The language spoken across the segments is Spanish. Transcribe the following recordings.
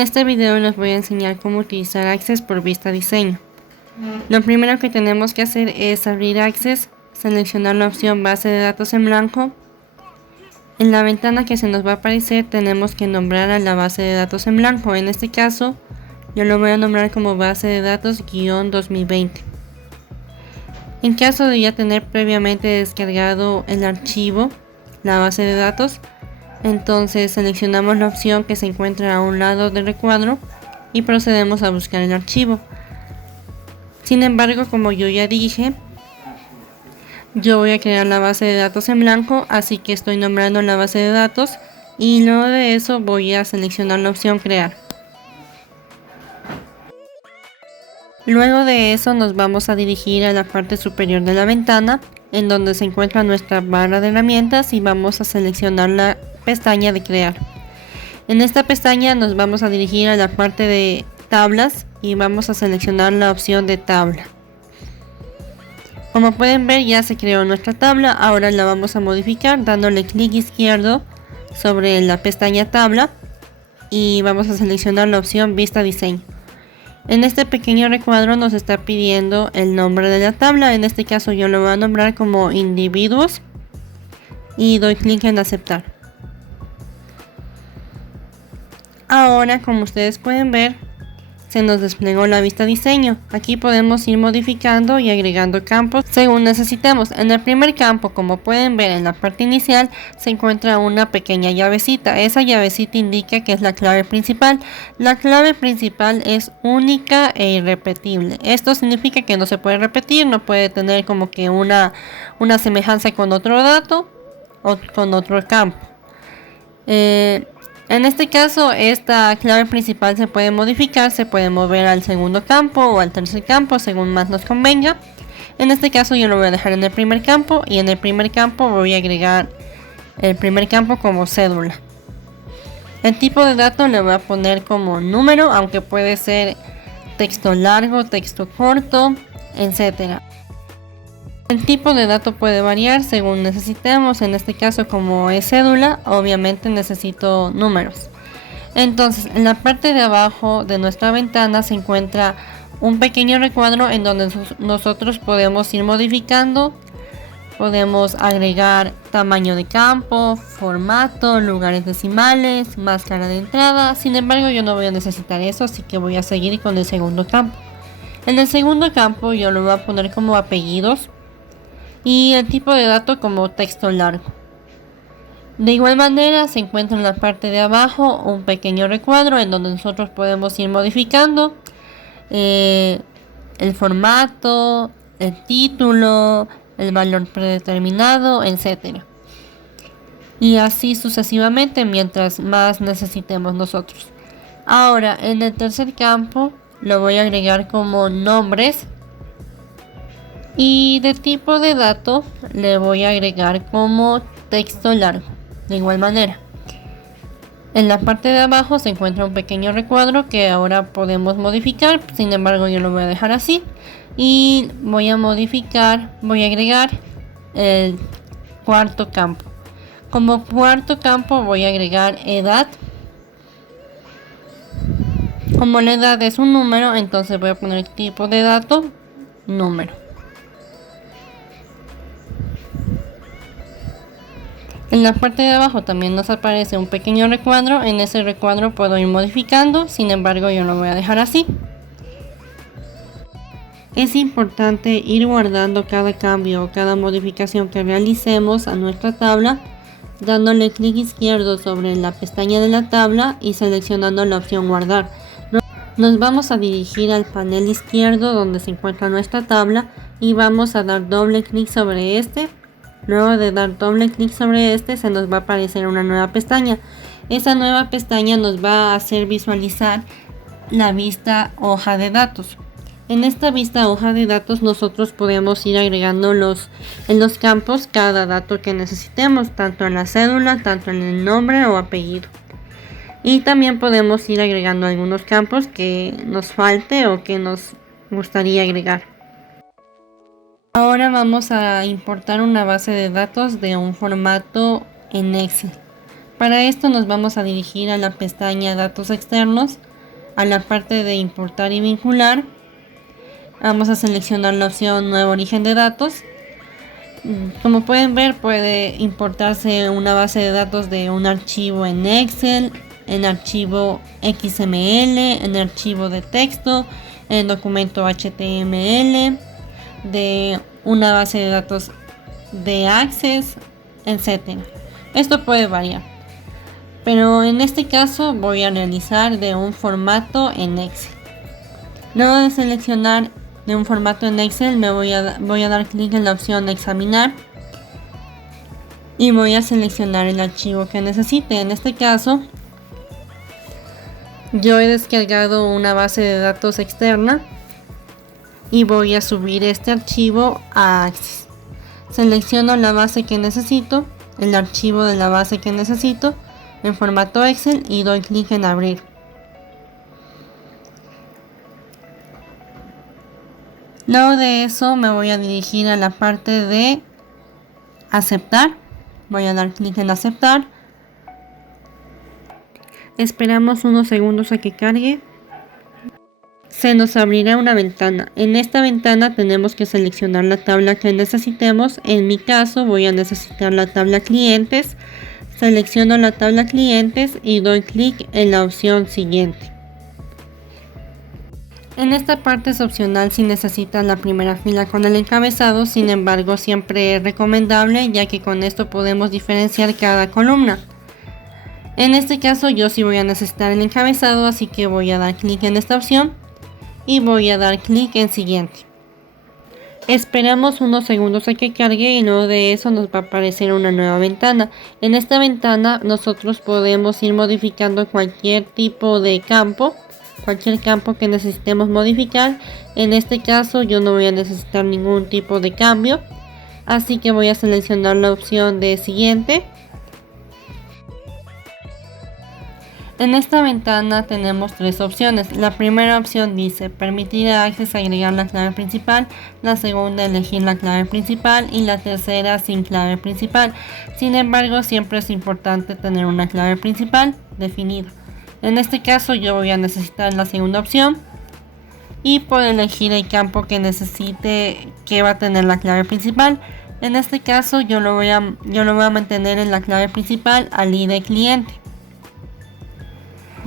este video les voy a enseñar cómo utilizar Access por Vista Diseño. Lo primero que tenemos que hacer es abrir Access, seleccionar la opción Base de datos en blanco. En la ventana que se nos va a aparecer tenemos que nombrar a la base de datos en blanco. En este caso yo lo voy a nombrar como base de datos -2020. En caso de ya tener previamente descargado el archivo, la base de datos, entonces seleccionamos la opción que se encuentra a un lado del recuadro y procedemos a buscar el archivo. Sin embargo, como yo ya dije, yo voy a crear la base de datos en blanco, así que estoy nombrando la base de datos y luego de eso voy a seleccionar la opción crear. Luego de eso nos vamos a dirigir a la parte superior de la ventana, en donde se encuentra nuestra barra de herramientas, y vamos a seleccionar la pestaña de crear. En esta pestaña nos vamos a dirigir a la parte de tablas y vamos a seleccionar la opción de tabla. Como pueden ver, ya se creó nuestra tabla. Ahora la vamos a modificar dándole clic izquierdo sobre la pestaña tabla y vamos a seleccionar la opción Vista Diseño. En este pequeño recuadro nos está pidiendo el nombre de la tabla. En este caso yo lo voy a nombrar como individuos y doy clic en aceptar. Ahora, como ustedes pueden ver, se nos desplegó la vista diseño. Aquí podemos ir modificando y agregando campos según necesitemos. En el primer campo, como pueden ver en la parte inicial, se encuentra una pequeña llavecita. Esa llavecita indica que es la clave principal. La clave principal es única e irrepetible. Esto significa que no se puede repetir, no puede tener como que una semejanza con otro dato o con otro campo. En este caso, esta clave principal se puede modificar, se puede mover al segundo campo o al tercer campo según más nos convenga. En este caso yo lo voy a dejar en el primer campo y en el primer campo voy a agregar el primer campo como cédula. El tipo de dato le voy a poner como número, aunque puede ser texto largo, texto corto, etc. El tipo de dato puede variar según necesitemos. En este caso, como es cédula, obviamente necesito números. Entonces, en la parte de abajo de nuestra ventana se encuentra un pequeño recuadro en donde nosotros podemos ir modificando. Podemos agregar tamaño de campo, formato, lugares decimales, máscara de entrada. Sin embargo, yo no voy a necesitar eso, así que voy a seguir con el segundo campo. En el segundo campo yo lo voy a poner como apellidos y el tipo de dato como texto largo. De igual manera se encuentra en la parte de abajo un pequeño recuadro en donde nosotros podemos ir modificando el formato, el título, el valor predeterminado, etc. Y así sucesivamente mientras más necesitemos nosotros. Ahora, en el tercer campo lo voy a agregar como nombres. Y de tipo de dato le voy a agregar como texto largo. De igual manera, en la parte de abajo se encuentra un pequeño recuadro que ahora podemos modificar. Sin embargo, yo lo voy a dejar así. Y voy a agregar el cuarto campo. Como cuarto campo voy a agregar edad. Como la edad es un número, entonces voy a poner tipo de dato número. En la parte de abajo también nos aparece un pequeño recuadro. En ese recuadro puedo ir modificando, sin embargo yo lo voy a dejar así. Es importante ir guardando cada cambio o cada modificación que realicemos a nuestra tabla, dándole clic izquierdo sobre la pestaña de la tabla y seleccionando la opción guardar. Nos vamos a dirigir al panel izquierdo donde se encuentra nuestra tabla y vamos a dar doble clic sobre este. Luego de dar doble clic sobre este se nos va a aparecer una nueva pestaña. Esa nueva pestaña nos va a hacer visualizar la vista hoja de datos. En esta vista hoja de datos nosotros podemos ir agregando en los campos cada dato que necesitemos, tanto en la cédula, tanto en el nombre o apellido. Y también podemos ir agregando algunos campos que nos falte o que nos gustaría agregar. Ahora vamos a importar una base de datos de un formato en Excel. Para esto nos vamos a dirigir a la pestaña Datos externos a la parte de importar y vincular, vamos a seleccionar la opción nuevo origen de datos. Como pueden ver, puede importarse una base de datos de un archivo en Excel, en archivo XML, en archivo de texto, en documento HTML, de una base de datos de Access, etc. Esto puede variar, pero en este caso voy a realizar de un formato en Excel. Luego de seleccionar de un formato en Excel, voy a dar clic en la opción examinar y voy a seleccionar el archivo que necesite. En este caso, yo he descargado una base de datos externa y voy a subir este archivo a Access. Selecciono la base que necesito, el archivo de la base que necesito en formato Excel y doy clic en abrir. Luego de eso me voy a dirigir a la parte de aceptar. Voy a dar clic en aceptar. Esperamos unos segundos a que cargue. Se nos abrirá una ventana. En esta ventana tenemos que seleccionar la tabla que necesitemos. En mi caso voy a necesitar la tabla clientes. Selecciono la tabla clientes y doy clic en la opción siguiente. En esta parte es opcional si necesitan la primera fila con el encabezado, sin embargo siempre es recomendable, ya que con esto podemos diferenciar cada columna. En este caso yo sí voy a necesitar el encabezado, así que voy a dar clic en esta opción y voy a dar clic en siguiente. Esperamos unos segundos a que cargue y luego de eso nos va a aparecer una nueva ventana. En esta ventana nosotros podemos ir modificando cualquier tipo de campo, cualquier campo que necesitemos modificar. En este caso yo no voy a necesitar ningún tipo de cambio, así que voy a seleccionar la opción de siguiente. En esta ventana tenemos tres opciones. La primera opción dice permitir a Access agregar la clave principal, la segunda elegir la clave principal y la tercera sin clave principal. Sin embargo, siempre es importante tener una clave principal definida. En este caso yo voy a necesitar la segunda opción y puedo elegir el campo que necesite que va a tener la clave principal. En este caso yo lo voy a mantener en la clave principal al ID cliente.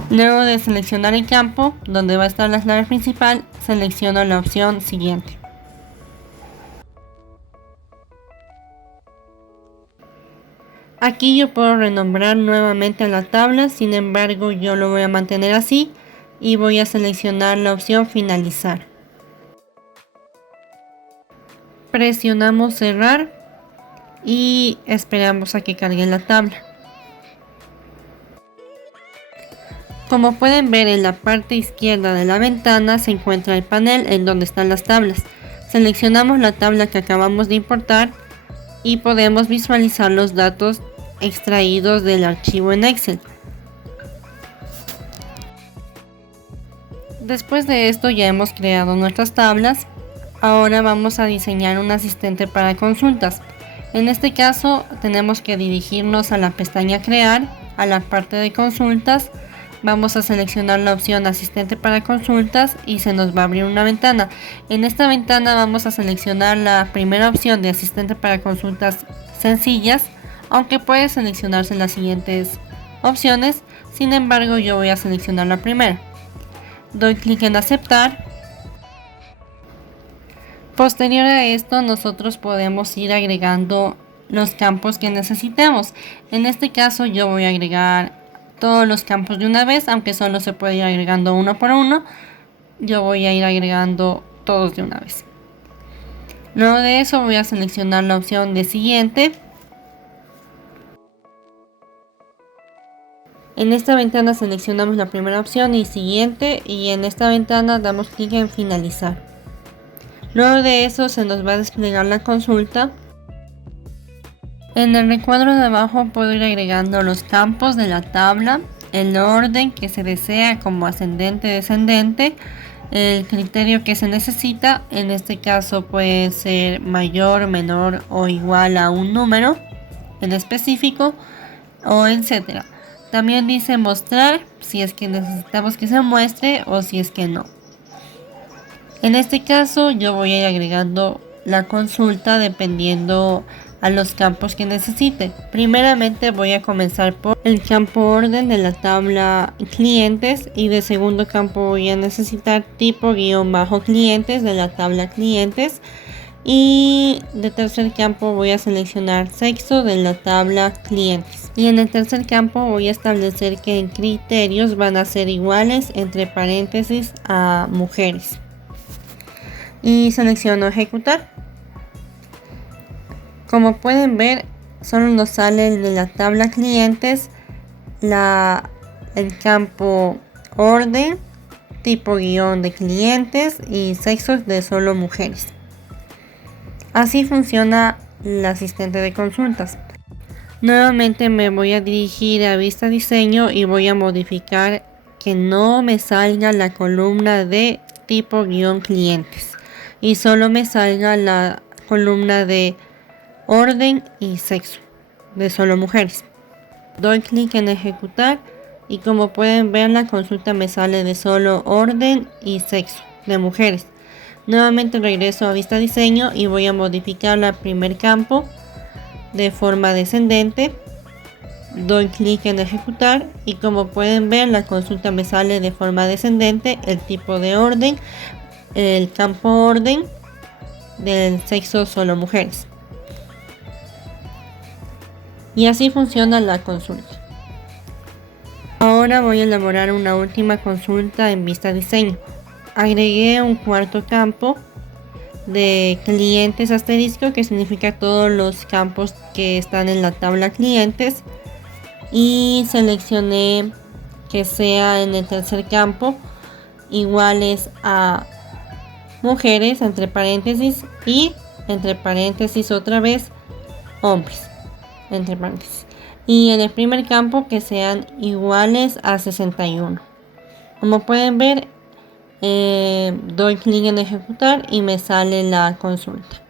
Luego de seleccionar el campo donde va a estar la clave principal, selecciono la opción siguiente. Aquí yo puedo renombrar nuevamente a la tabla, sin embargo yo lo voy a mantener así y voy a seleccionar la opción finalizar. Presionamos cerrar y esperamos a que cargue la tabla. Como pueden ver, en la parte izquierda de la ventana se encuentra el panel en donde están las tablas. Seleccionamos la tabla que acabamos de importar y podemos visualizar los datos extraídos del archivo en Excel. Después de esto ya hemos creado nuestras tablas. Ahora vamos a diseñar un asistente para consultas. En este caso tenemos que dirigirnos a la pestaña crear, a la parte de consultas. Vamos a seleccionar la opción asistente para consultas y se nos va a abrir una ventana. En esta ventana vamos a seleccionar la primera opción de asistente para consultas sencillas, aunque puede seleccionarse las siguientes opciones. Sin embargo, yo voy a seleccionar la primera. Doy clic en aceptar. Posterior a esto, nosotros podemos ir agregando los campos que necesitemos. En este caso yo voy a agregar todos los campos de una vez, aunque solo se puede ir agregando uno por uno. Yo voy a ir agregando todos de una vez. Luego de eso voy a seleccionar la opción de siguiente. En esta ventana seleccionamos la primera opción y siguiente, y en esta ventana damos clic en finalizar. Luego de eso se nos va a desplegar la consulta. En el recuadro de abajo puedo ir agregando los campos de la tabla, el orden que se desea como ascendente, descendente, el criterio que se necesita. En este caso puede ser mayor, menor o igual a un número en específico, o etcétera. También dice mostrar si es que necesitamos que se muestre o si es que no. En este caso yo voy a ir agregando la consulta dependiendo a los campos que necesite. Primeramente voy a comenzar por el campo orden de la tabla clientes y de segundo campo voy a necesitar tipo guión bajo clientes de la tabla clientes y de tercer campo voy a seleccionar sexo de la tabla clientes y en el tercer campo voy a establecer que en criterios van a ser iguales entre paréntesis a mujeres y selecciono ejecutar. Como pueden ver, solo nos sale de la tabla clientes el campo orden, tipo guión de clientes y sexos de solo mujeres. Así funciona el asistente de consultas. Nuevamente me voy a dirigir a vista diseño y voy a modificar que no me salga la columna de tipo guión clientes y solo me salga la columna de orden y sexo de solo mujeres. Doy clic en ejecutar y como pueden ver la consulta me sale de solo orden y sexo de mujeres. Nuevamente regreso a vista diseño y voy a modificar el primer campo de forma descendente. Doy clic en ejecutar y como pueden ver la consulta me sale de forma descendente, el tipo de orden, el campo orden del sexo solo mujeres. Y así funciona la consulta. Ahora voy a elaborar una última consulta en vista diseño. Agregué un cuarto campo de clientes asterisco que significa todos los campos que están en la tabla clientes y seleccioné que sea en el tercer campo iguales a mujeres entre paréntesis y entre paréntesis otra vez hombres entre paréntesis y en el primer campo que sean iguales a 61. Como pueden ver, doy clic en ejecutar y me sale la consulta.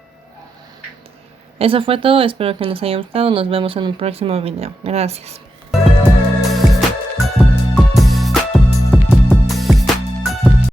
Eso fue todo, espero que les haya gustado, nos vemos en un próximo video. Gracias.